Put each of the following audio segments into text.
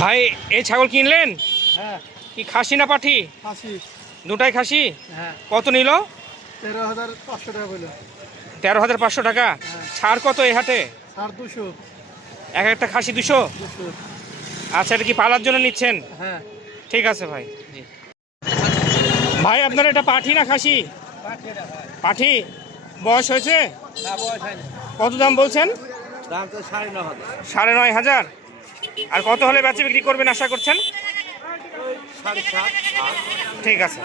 ভাই এই ছাগল কিনলেন? হ্যাঁ। কি খাসি না পাঠি? আশি দুটাই খাসি? হ্যাঁ। কত নিল? তেরো হাজার পাঁচশো টাকা বলল। তেরো হাজার পাঁচশো টাকা? ছাড় কত এই হাটে? সাড়ে দুশো। এক একটা খাসি দুশো? আচ্ছা এটা কি পালার জন্য নিচ্ছেন? হ্যাঁ। ঠিক আছে ভাই। ভাই আপনার এটা পাঠি না খাসি? পাঠি বয়স হয়েছে? কত দাম বলছেন? সাড়ে নয় হাজার? আর কত হলে বেচে বিক্রি করবেন আশা করছেন? ঠিক আছে।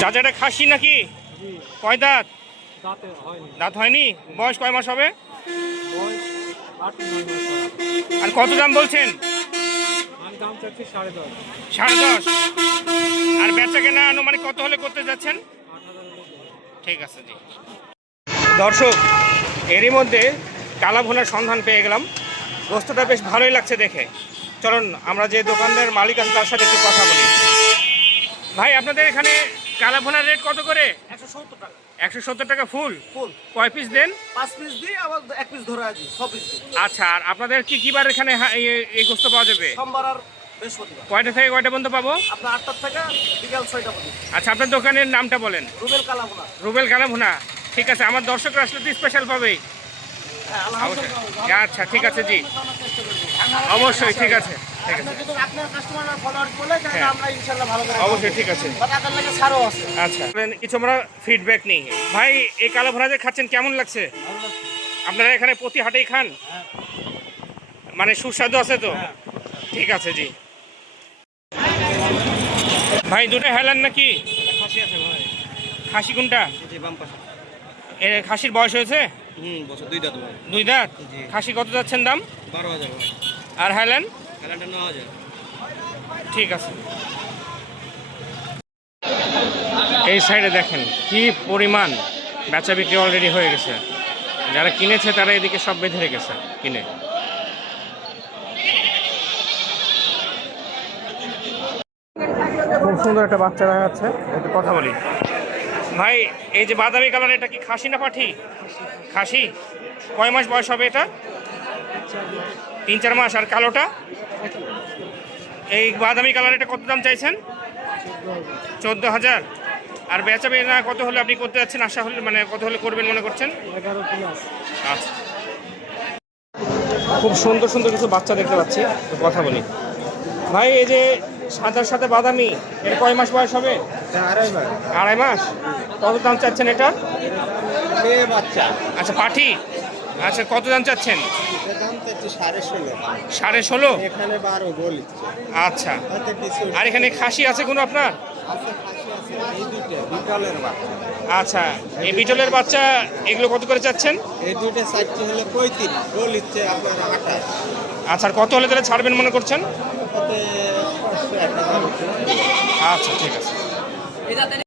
চাচা এটা খাসি নাকি? কয় দাঁত? দাঁত হয়নি? বয়স কয় মাস হবে? আর কত দাম বলছেন? সাড়ে দশ। আর বেচা কেনা আনুমানিক কত হলে করতে যাচ্ছেন? ঠিক আছে, জি। দর্শক, এরই মধ্যে কালা ভুনার সন্ধান পেয়ে গেলাম। বস্তুটা বেশ ভালোই লাগছে দেখে। চলুন আমরা যে দোকানদার মালিক আছে তার সাথে একটু কথা বলি। ভাই আপনাদের এখানে কালা ভুনার রেট কত করে? একশো সত্তর টাকা। একশো সত্তর টাকা ফুল? ফুল। কয় পিস দেন? পাঁচ পিস দিই আবার এক পিস ধরে আছি ছ পিস আচ্ছা আর আপনাদের কি কিবার এখানে হা- এই- গোস্ত পাওয়া যাবে? সোমবার আর বৃহস্পতিবার। কয়টা থেকে কয়টা পর্যন্ত পাবো? আপনার আটটার থেকে বিকাল ছয়টা পর্যন্ত। আচ্ছা আপনার দোকানের নামটা বলেন। রুবেল কালাভোনা রুবেল কালা ভুনা ঠিক আছে আমার দর্শকরা আসলে তো স্পেশাল পাবেই। আচ্ছা ঠিক আছে জি। অবশ্যই ঠিক আছে। ঠিক আছে। হ্যাঁ। অবশ্যই ঠিক আছে। আচ্ছা। কিছু আমরা ফিডব্যাক নিই। ভাই এই কালো যে খাচ্ছেন কেমন লাগছে? আপনারা এখানে প্রতি হাটেই খান? মানে সুস্বাদু আছে তো। ঠিক আছে জি। ভাই দুটো হেলান নাকি? খাসি আছে ভাই। খাসি কোনটা? খাসির বয়স হয়েছে? হুম বছর দুই দাঁত দুই দাঁত? খাসি কত যাচ্ছেন দাম? বারো হাজার আর ন হাজার। ঠিক আছে। এই সাইডে দেখেন কি পরিমাণ বেচা বিক্রি অলরেডি হয়ে গেছে। যারা কিনেছে তারা এদিকে সব বেঁধে রেখেছে কিনে। খুব সুন্দর একটা বাচ্চা দেখা যাচ্ছে। একটু কথা বলি। ভাই এই যে বাদামি কালার এটা কি খাসি না পাঠি? খাসি? কয় মাস বয়স হবে এটা? তিন চার মাস আর কালোটা? এই বাদামি কালার এটা কত দাম চাইছেন? চোদ্দ হাজার। আর বেচা না কত হলে আপনি করতে যাচ্ছেন? আশা হলে মানে কত হলে করবেন মনে করছেন? আচ্ছা। খুব সুন্দর সুন্দর কিছু বাচ্চা দেখতে পাচ্ছি কথা বলি। ভাই এই যে সাদার সাথে বাদামি। এর কয় মাস বয়স হবে? আড়াই মাস। কত দাম চাচ্ছেন এটা? বাচ্চা। আচ্ছা পাঠি। আচ্ছা কত দাম চাচ্ছেন? সাড়ে ষোলো। আচ্ছা। আর এখানে খাসি আছে কোনো আপনার? আচ্ছা এই বিটলের বাচ্চা এগুলো কত করে চাচ্ছেন? এই দুটো চারটি হলে পঁয়ত্রিশ আচ্ছা আর কত হলে তাহলে ছাড়বেন মনে করছেন ওতে পাঁচশো এক হাজার আচ্ছা ঠিক আছে।